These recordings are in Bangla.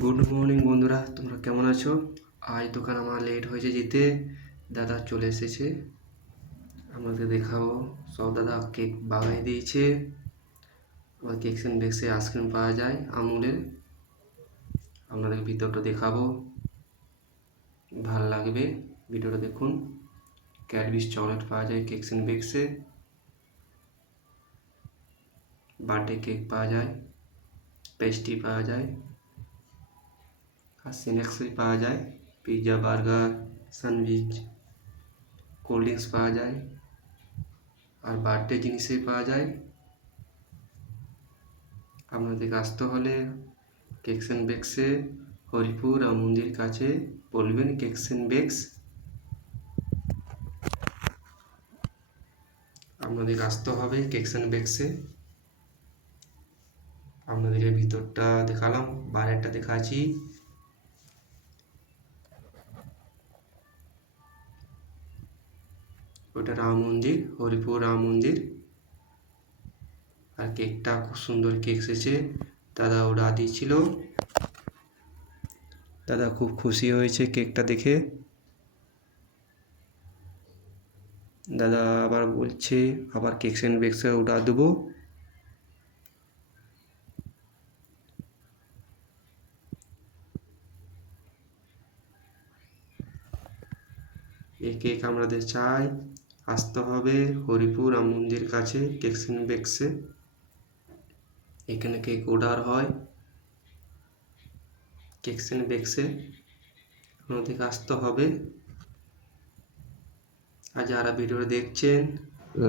গুড মর্নিং বন্ধুরা, তোমরা কেমন আছো? আজ দোকান আমার লেট হয়েছে যেতে, দাদা চলে এসেছে। আমাদের দেখাবো সব দাদা কেক বানিয়ে দিয়েছে। আবার কেকস এন্ড বেকসে আইসক্রিম পাওয়া যায় আমুলের। আপনাদের ভিতরটা দেখাবো, ভাল লাগবে, ভিডিওটা দেখুন। ক্যাডবেরিজ চকলেট পাওয়া যায় কেকস এন্ড বেকসে। বার্থডে কেক পাওয়া যায়, পেস্ট্রি পাওয়া যায়, আর স্ন্যাক্সে পাওয়া যায় pizza, burger, sandwich, cold drinks পাওয়া যায়, আর বার্থডে জিনিসে পাওয়া যায়। আপনাদের আসতে হলে কেকস এন্ড বেকসে, হরিপুর রাম মন্দির কাছে বলবেন কেকস এন্ড বেকস। আপনাদের আসতে হবে কেকস এন্ড বেকসে। আপনাদেরকে ভিতরটা দেখালাম, বাইরেটা দেখাচ্ছি। ওটা রাম মন্দির, হরিপুর রাম মন্দির। আর কেকটা খুব সুন্দর কেক এসেছে, দাদা অর্ডার দিয়েছিল। দাদা খুব খুশি হয়েছে কেকটা দেখে। দাদা আবার বলছে আবার কেকস এন্ড বেকসে অর্ডার দেবো। এই কেক আমাদের চাই, আসতে হবে হরিপুর রাম মন্দির কাছে কেকস এন্ড বেকসে। এখানে কেক অর্ডার হয় কেকস এন্ড বেকসে, আপনাদেরকে আসতে হবে। আর যারা ভিডিও দেখছেন,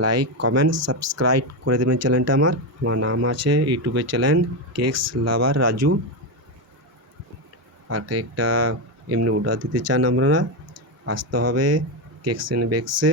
লাইক কমেন্ট সাবস্ক্রাইব করে দেবেন চ্যানেলটা। আমার নাম আছে ইউটিউবের চ্যানেল কেকস লাভার রাজু। আর কেকটা এমনি অর্ডার দিতে চান আপনারা, আসতে হবে কেকস এন্ড বেকসে।